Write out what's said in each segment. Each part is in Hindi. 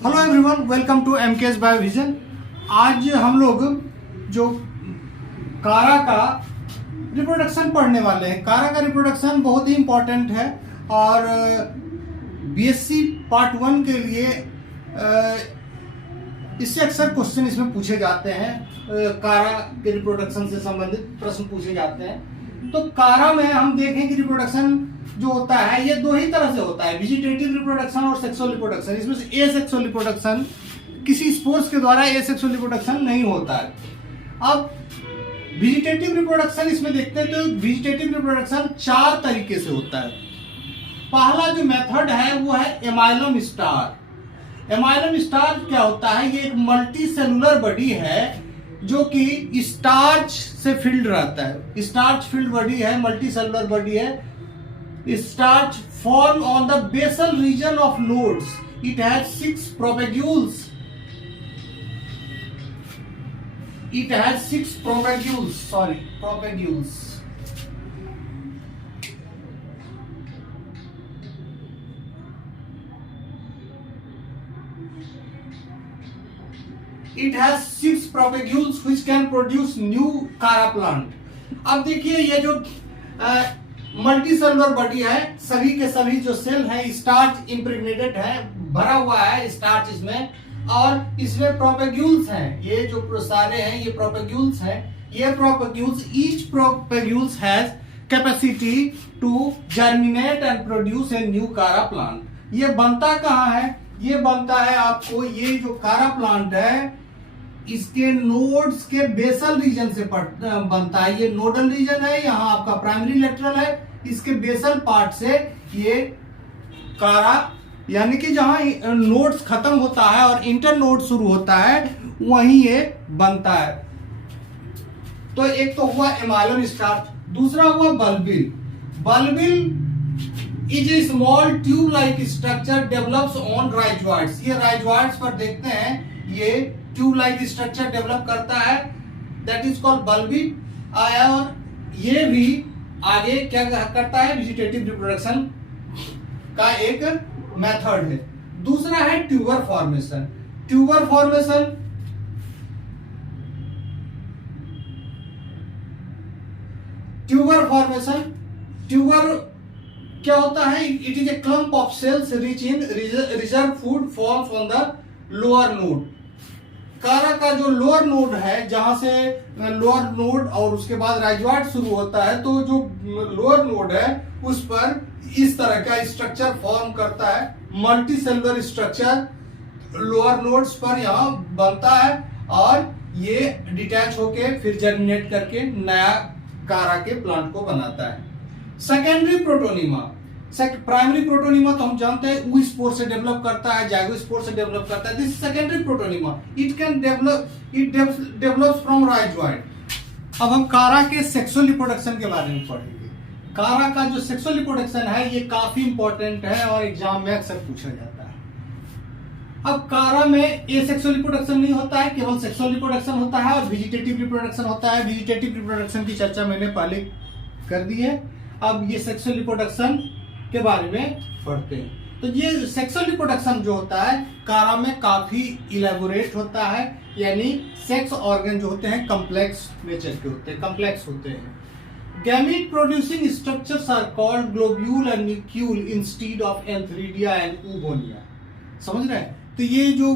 Hello everyone, welcome to MKS Biovision. आज हम लोग जो कारा का रिप्रोडक्शन पढ़ने वाले हैं। कारा का रिप्रोडक्शन बहुत ही इम्पोर्टेंट है और बीएससी पार्ट 1 के लिए इससे अक्सर क्वेश्चन इसमें पूछे जाते हैं। कारा के रिप्रोडक्शन से संबंधित प्रश्न पूछे जाते हैं। तो कारा में हम देखें कि रिप्रोडक्शन जो होता है ये दो ही तरह से होता है, वेजिटेटिव रिप्रोडक्शन और सेक्सुअल रिप्रोडक्शन। इसमें से एसेक्सुअल रिप्रोडक्शन, किसी स्पोर्स के द्वारा एसेक्सुअल रिप्रोडक्शन नहीं होता है। अब वेजिटेटिव रिप्रोडक्शन इसमें देखते हैं तो वेजिटेटिव रिप्रोडक्शन 4 तरीके से होता है। पहला जो मेथड है वो है एमाइलम स्टार। एमाइलम स्टार क्या होता है? ये एक मल्टी सेलुलर बॉडी है जो कि स्टार्च से फिल्ड रहता है। स्टार्च फिल्ड बॉडी है, मल्टी सेलुलर बॉडी है। Starch form on the basal region of nodes. It has 6 propagules. It has 6 propagules. Propagules. It has 6 propagules which can produce new Cara plant. अब देखिए ये जो मल्टी सेलुलर बॉडी है, सभी के सभी जो सेल है स्टार्च इम्प्रेग्नेटेड है, भरा हुआ है स्टार्च इसमें, और इसमें प्रोपेग्यूल्स हैं। ये जो सारे हैं ये प्रोपेग्यूल्स हैं। ये propagules, each propagules has capacity to germinate and produce a new Chara plant. ये बनता कहाँ है? ये बनता है आपको, ये जो कारा प्लांट है इसके नोड्स के बेसल रीजन से बनता है। ये नोडल रीजन है, यहाँ आपका प्राइमरी लेटरल है, इसके बेसल पार्ट से ये कारा, यानी कि जहां नोड्स खत्म होता है और इंटर नोड शुरू होता है वहीं ये बनता है। तो एक तो हुआ एमाइलम स्टार, दूसरा हुआ bulbil. Bulbil is a small tube like structure develops on rhizoids. ये राइजोइड्स पर देखते हैं ये ट्यूब लाइक स्ट्रक्चर डेवलप करता है, दैट इज कॉल्ड बल्बिल। और ये भी आगे क्या करता है? वेजिटेटिव रिप्रोडक्शन का एक मेथड है। दूसरा है tuber formation. Tuber formation tuber क्या होता है? It is a clump of cells rich in reserve food forms on the lower node. Chara का जो लोअर नोड है, जहां से लोअर नोड और उसके बाद राइजोइड शुरू होता है, तो जो लोअर नोड है उस पर इस तरह का स्ट्रक्चर फॉर्म करता है। Multi cellular structure lower nodes पर यहाँ बनता है और ये डिटैच होके फिर जर्मिनेट करके नया कारा के प्लांट को बनाता है। Secondary protonema. प्राइमरी प्रोटोनिमा तो हम जानते हैं ऊ स्पोर से डेवलप करता है, जाइगोस्पोर से डेवलप करता है। This secondary protonema, it develops from rhizoid. अब हम कारा के सेक्सुअल रिप्रोडक्शन के बारे में पढ़ेंगे। कारा का जो सेक्सुअल रिप्रोडक्शन है ये काफी इंपॉर्टेंट है और एग्जाम में अक्सर पूछा जाता है। अब कारा में एसेक्सुअल रिप्रोडक्शन नहीं होता है, केवल सेक्सुअल रिप्रोडक्शन होता है और वेजिटेटिव रिप्रोडक्शन होता है। वेजिटेटिव रिप्रोडक्शन की चर्चा मैंने पहले कर दी है। अब ये सेक्सुअल रिप्रोडक्शन के बारे में पढ़ते हैं। तो ये सेक्सुअल रिप्रोडक्शन जो होता है कारा में काफी इलेबोरेट होता है, यानी सेक्स ऑर्गन जो होते हैं कॉम्प्लेक्स नेचर के होते हैं, कॉम्प्लेक्स होते हैं। Gamete producing structures are called globule and nucule instead of antheridia and oogonia. समझ रहे हैं? तो ये जो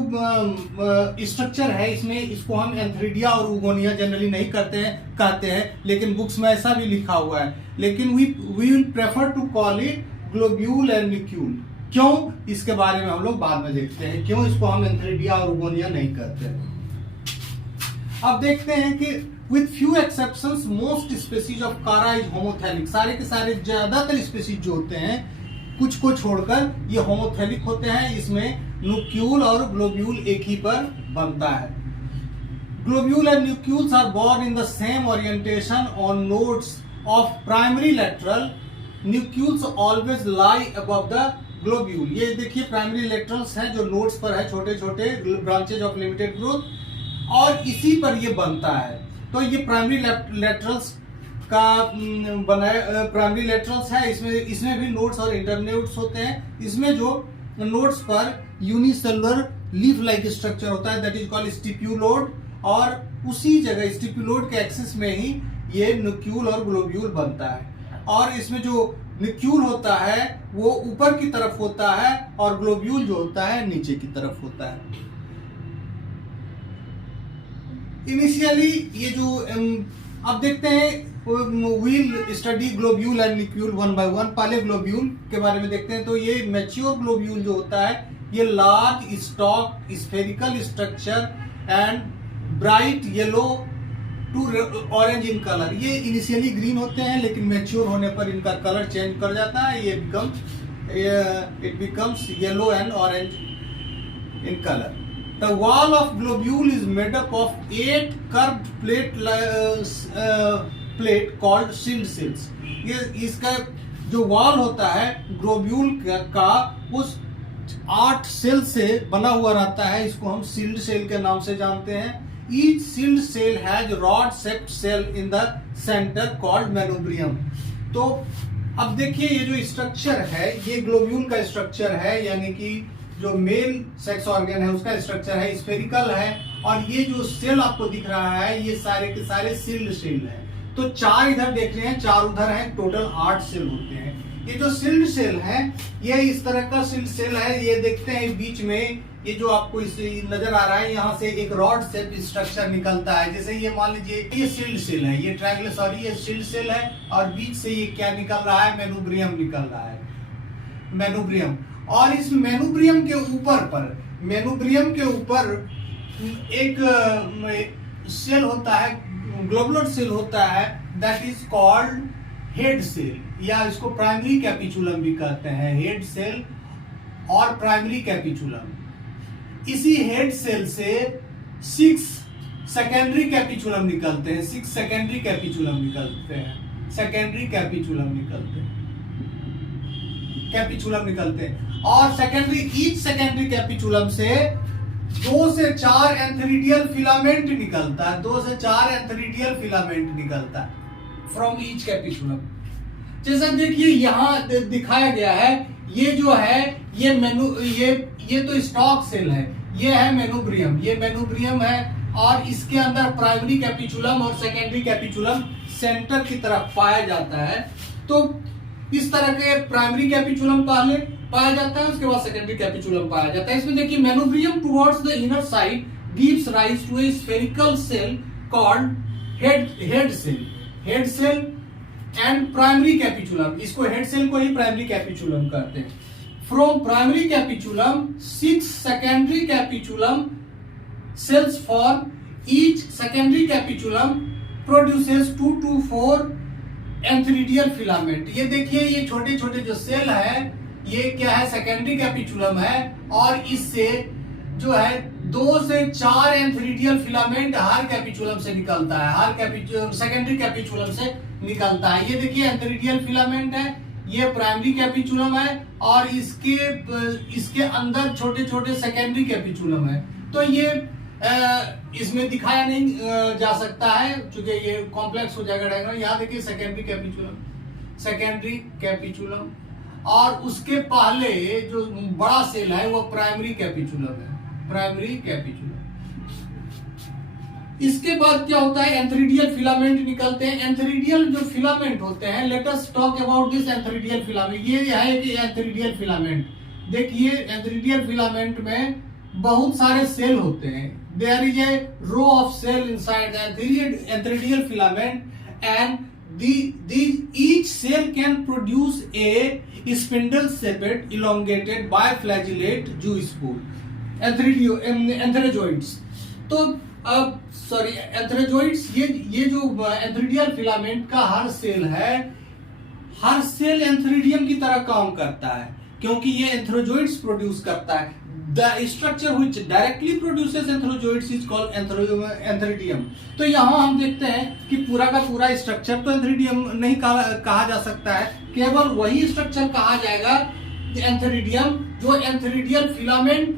स्ट्रक्चर है इसमें, इसको हम एंथ्रीडिया और ऊगोनिया जनरली नहीं कहते हैं, लेकिन बुक्स में ऐसा भी लिखा हुआ है। लेकिन we will prefer to call it globule and nucule. क्यों? इसके बारे में हम लोग बाद में देखते हैं, क्यों इसको हम एंथ्रीडिया और ऊगोनिया नहीं कहते हैं। अब देखते हैं कि with few exceptions most species of कारा इज होमोथैलिक। सारे के सारे ज्यादातर स्पीसीज जो होते हैं, कुछ को छोड़कर ये होमोथैलिक होते हैं। इसमें न्यूक्यूल और ग्लोब्यूल एक ही पर बनता है। Globule and nucules are borne in the same orientation on nodes of primary lateral. Nucules always lie above the globule. ये देखिए प्राइमरी लेटरल्स हैं जो नोड्स पर है, छोटे छोटे ब्रांचेज ऑफ लिमिटेड ग्रोथ, और इसी पर ये बनता है। तो ये प्राइमरी लेटरल्स का बनाया प्राइमरी लेटरल्स है। इसमें भी नोड्स और इंटरनोड्स होते हैं। इसमें जो नोड्स पर यूनिसेलुलर लीफ लाइक स्ट्रक्चर होता है, दैट इज कॉल्ड स्टिप्यूलोड, और उसी जगह स्टिप्यूलोड के एक्सिस में ही ये न्यूक्यूल और ग्लोब्यूल बनता है। और इसमें जो न्यूक्यूल होता है वो ऊपर की तरफ होता है और ग्लोब्यूल जो होता है नीचे की तरफ होता है। इनिशियली ये जो अब देखते हैं, we'll study globule and nucule one by one. पहले ग्लोब्यूल के बारे में देखते हैं। तो ये मैच्योर ग्लोब्यूल जो होता है ये large stalk spherical structure and bright yellow to orange in colour. ये इनिशियली ग्रीन होते हैं लेकिन मैच्योर होने पर इनका कलर चेंज कर जाता है, it becomes yellow and orange in colour. The wall of globule is made up of 8 curved plate called sealed cells. ये इसका जो वॉल होता है ग्लोब्यूल का उस 8 सेल से बना हुआ रहता है, इसको हम सील्ड सेल के नाम से जानते हैं। Each sealed cell has rod-shaped cell in the center called manubrium. तो अब देखिए ये जो स्ट्रक्चर है ये ग्लोब्यूल का स्ट्रक्चर है, यानी कि जो मेल सेक्स ऑर्गन है उसका स्ट्रक्चर है, स्फेरिकल है, और ये जो सेल आपको दिख रहा है ये सारे के सारे सील्ड सेल है। तो 4 इधर देख रहे हैं, 4 उधर हैं, टोटल 8 सेल होते हैं। ये जो सील्ड सेल है ये इस तरह का सील्ड सेल है। ये देखते हैं बीच में ये जो आपको इस नजर आ रहा है, यहाँ से एक रॉड शेप स्ट्रक्चर निकलता है। जैसे ये मान लीजिए ये सील्ड सेल है, ये ट्रायंगल सॉरी ये सील्ड सेल है, और बीच से ये क्या निकल रहा है, मेनुब्रियम निकल रहा है, मेनुब्रियम। और इस मेनुब्रियम के ऊपर एक सेल होता है, ग्लोबुलर सेल होता है, that is called head cell, या इसको प्राइमरी कैपिचुलम भी कहते हैं। हेड सेल और प्राइमरी कैपिचुलम। इसी हेड सेल से 6 सेकेंडरी कैपिचुलम निकलते हैं, 6 सेकेंडरी कैपिचुलम निकलते हैं, सेकेंडरी कैपिचुलम निकलते हैं। और ईच सेकेंडरी कैपिचुलम से 2 से 4 एंथेरिडियल फिलामेंट निकलता है, 2 से 4 एंथेरिडियल फिलामेंट निकलता है फ्रॉम ईच कैपिचुलम। जैसा देखिए यहाँ दिखाया गया है, ये जो है ये तो स्टॉक सेल है, ये है मेनुब्रियम, ये मेनुब्रियम है, और इसके अंदर प्राइमरी कैपिचुलम और सेकेंडरी कैपिचुलम सेंटर की तरफ पाया जाता है। तो इस तरह के प्राइमरी कैपिचुलम पहले पाया जाता है, उसके बाद सेकेंडरी कैपिचुलम पाया जाता है। इसमें देखिए manubrium towards the inner side gives rise to a spherical cell called head cell and primary capitulum. इसको हेड सेल को ही प्राइमरी कैपिचुलम कहते हैं। From primary capitulum 6 secondary capitulum cells form. Each secondary capitulum produces 2 to 4 antheridial filament. ये देखिए ये छोटे छोटे जो सेल है ये क्या है, सेकेंडरी कैपिचुलम है, और इससे जो है 2 से 4 एंथेरिडियल फिलामेंट हर कैपिचुलम से निकलता है, हर सेकेंडरी कैपिचुलम से निकलता है। ये देखिए एंथेरिडियल फिलामेंट है, ये प्राइमरी कैपिचुलम है, और इसके अंदर छोटे छोटे सेकेंडरी कैपिचुलम है। तो ये इसमें दिखाया नहीं जा सकता है क्योंकि ये कॉम्प्लेक्स हो जाएगा डायग्राम। यहाँ देखिए सेकेंडरी कैपिचुलम, और उसके पहले जो बड़ा सेल है वो प्राइमरी कैपिचुलम है, प्राइमरी कैपिचुलम। इसके बाद क्या होता है, एंथेरिडियल फिलामेंट निकलते हैं। एंथेरिडियल जो फिलामेंट होते हैं, let us talk about this antheridial filament. ये है कि एंथेरिडियल फिलामेंट, देखिए एंथेरिडियल फिलामेंट में बहुत सारे सेल होते हैं। There is a row of cell inside the entheridial filament, and each cell can produce a spindle-shaped, elongated, biflagellate juice spool. Entherozoids. तो एंथेरोजोइड्स, ये जो एंथेरिडियल फिलामेंट का हर सेल है, हर सेल एंथेरिडियम की तरह काम करता है क्योंकि ये एंथेरोजोइड्स प्रोड्यूस करता है। The structure which directly produces entherozoids is called entheridium. तो यहाँ हम देखते हैं कि पूरा का पूरा स्ट्रक्चर तो एंथेरिडियम नहीं कहा जा सकता है, केवल वही स्ट्रक्चर कहा जाएगा एंथेरिडियम जो एंथेरिडियल फिलामेंट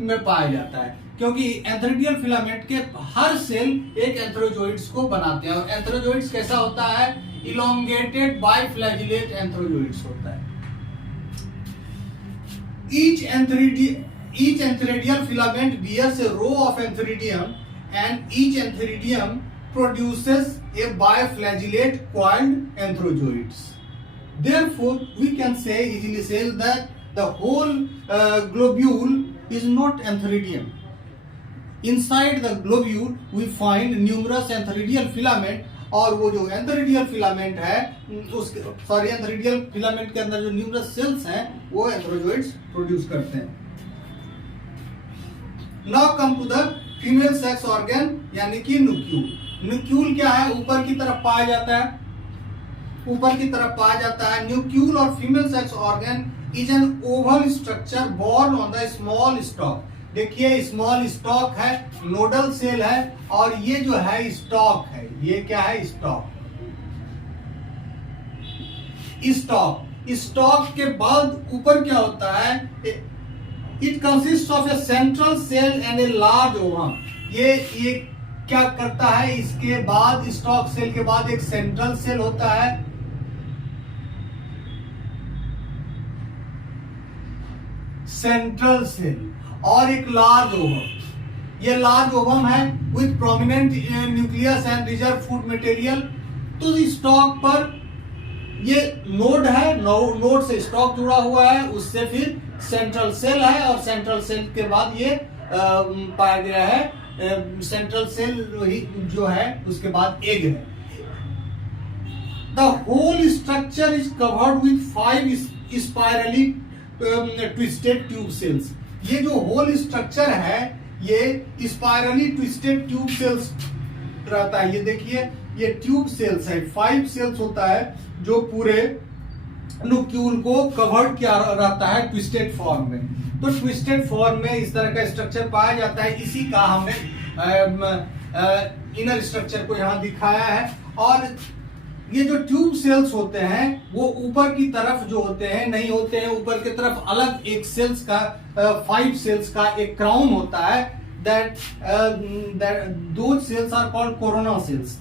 में पाया जाता है, क्योंकि एंथेरिडियल फिलामेंट के हर सेल एक एंथेरोजोइड्स को बनाते हैं। और एंथेरोजोइड्स कैसा होता है, इलोंगेटेड बाइफ्लैजिलेट एंथेरोजोइड्स होता है। each antheridial filament bears a row of antheridium, and each antheridium produces a biflagellate coiled antherozoids. Therefore, we can easily say that the whole globule is not antheridium. Inside the globule we find numerous antheridial filament, और वो जो एंथेरिडियल फिलामेंट है एंथेरिडियल फिलामेंट के अंदर जो न्यूमरस सेल्स हैं वो एंथेरोजोइड्स प्रोड्यूस करते हैं. Now come to the female sex organ यानी कि न्यूक्यूल. न्यूक्यूल क्या है? ऊपर की तरफ पाया जाता है, ऊपर की तरफ पाया जाता है. न्यूक्यूल और female sex organ is an oval structure borne on the small stalk. देखिए स्मॉल स्टॉक है, नोडल सेल है, और ये जो है स्टॉक है. ये क्या है? स्टॉक. स्टॉक के बाद ऊपर क्या होता है? It consist of a central cell and a large ovum. ये क्या करता है? इसके बाद स्टॉक सेल के बाद एक सेंट्रल सेल होता है, सेंट्रल सेल, और एक लार्ज ओवम. ये लार्ज ओवम है with prominent nucleus and reserve food material. तो स्टॉक पर ये नोड है, नोड से स्टॉक जुड़ा हुआ है, उससे फिर सेंट्रल सेल है, और सेंट्रल सेल के बाद ये पाया गया है सेंट्रल सेल जो है उसके बाद एग है. The whole structure is covered with 5 spirally twisted tube cells. ये जो होल स्ट्रक्चर है ये स्पाइरली ट्विस्टेड ट्यूब सेल्स रहता है. ये देखिए ये ट्यूब सेल्स है, 5 सेल्स होता है जो पूरे न्यूक्यूल को कवर्ड किया रहता है ट्विस्टेड फॉर्म में. तो ट्विस्टेड फॉर्म में इस तरह का स्ट्रक्चर पाया जाता है. इसी का हमने इनर स्ट्रक्चर को यहाँ दिखाया है. और ये जो ट्यूब सेल्स होते हैं वो ऊपर की तरफ जो होते हैं नहीं होते हैं, ऊपर की तरफ अलग एक सेल्स का 5 सेल्स का एक क्राउन होता है. that those cells are called corona cells.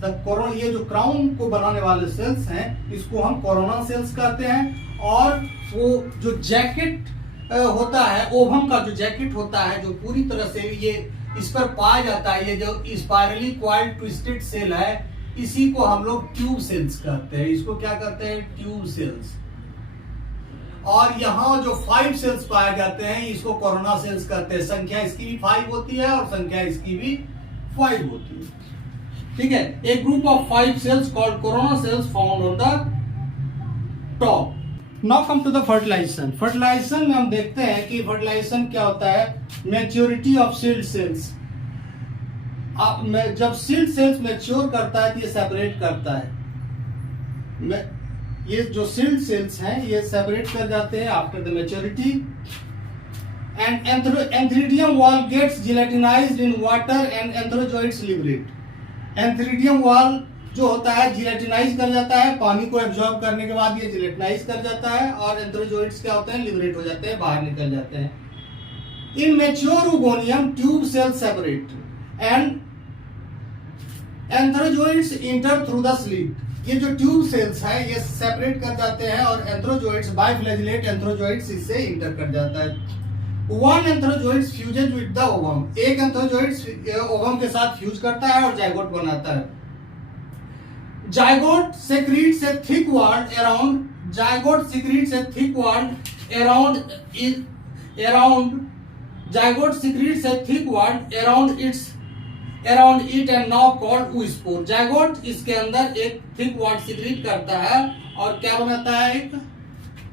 ये जो क्राउन को बनाने वाले सेल्स हैं इसको हम कोरोना सेल्स कहते हैं. और वो जो जैकेट होता है, ओवम का जो जैकेट होता है, जो पूरी तरह से ये इस पर पाया जाता है, ये जो स्पाइरली कॉइल्ड ट्विस्टेड सेल है, इसी को हम लोग ट्यूब सेल्स कहते हैं. इसको क्या कहते हैं? Tube cells. और यहाँ जो 5 सेल्स पाए जाते हैं इसको कोरोना सेल्स कहते हैं. संख्या इसकी भी 5 होती है और संख्या इसकी भी 5 होती है. ठीक है. एक group of 5 cells called corona cells found on the top. Now come to the fertilization. Fertilization में हम देखते हैं कि फर्टिलाइजेशन क्या होता है? Maturity of seed cells. जब सीड सेल्स मैच्योर करता है तो ये सेपरेट करता है. ये जो सीड सेल्स हैं ये सेपरेट कर जाते हैं after the maturity. And antheridium wall gets gelatinized in water and antherozoids liberate. Antheridium wall जो होता है जिलेटिनाइज कर जाता है, पानी को एब्जॉर्ब करने के बाद ये जिलेटिनाइज कर जाता है, और एंथेरोजोइड्स क्या होते हैं? लिबरेट हो जाते हैं, बाहर निकल जाते हैं. In mature oogonium tube cells separate and antherozoids enter through the slit. ये जो ट्यूब सेल्स है ये सेपरेट कर जाते हैं और एंथेरोजोइड्स बाइफ्लैजिलेट एंथेरोजोइड्स इससे इंटर कर जाता है. One antherozoids fuses with the ovum. एक एंथेरोजोइड्स ओवम के साथ फ्यूज करता है और जाइगोट बनाता है. Zygote secretes a thick wall around. Zygote secretes a thick wall zygote secretes a thick wall around it and now called oospore. Zygote इसके अंदर एक थिक वॉल सिक्रीट करता है और क्या बनाता है? एक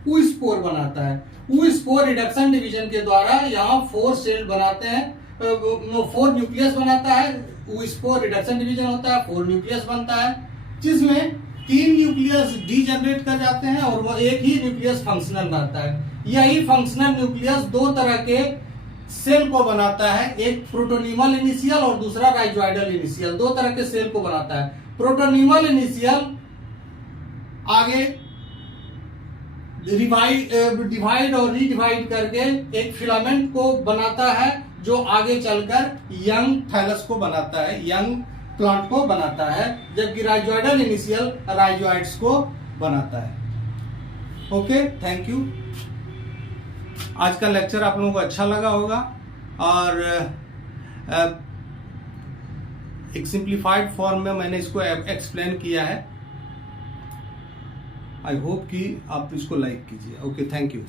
oospore बनाता है. oospore रिडक्शन डिवीजन के द्वारा यहाँ 4 सेल बनाते हैं, 4 न्यूक्लियस बनाता है. oospore रिडक्शन डिवीजन होता है, 4 न्यूक्लियस बनता है, जिसमें 3 न्यूक्लियस डीजनरेट कर जाते हैं और वो एक ही न्यूक्लियस फंक्शनल रहता है. यही फंक्शनल न्यूक्लियस 2 तरह के सेल को बनाता है, एक प्रोटोनिमल इनिशियल और दूसरा राइजोइडल इनिशियल. 2 तरह के सेल को बनाता है. प्रोटोनिमल इनिशियल आगे डिवाइड और रीडिवाइड करके एक फिलामेंट को बनाता है जो आगे चलकर यंग थैलस को बनाता है, यंग प्लांट को बनाता है, जबकि राइजोइडल इनिशियल राइजोइड्स को बनाता है. Okay, thank you. आज का लेक्चर आप लोगों को अच्छा लगा होगा और एक सिंप्लीफाइड फॉर्म में मैंने इसको एक्सप्लेन किया है। आई होप कि आप इसको लाइक कीजिए। Okay, thank you.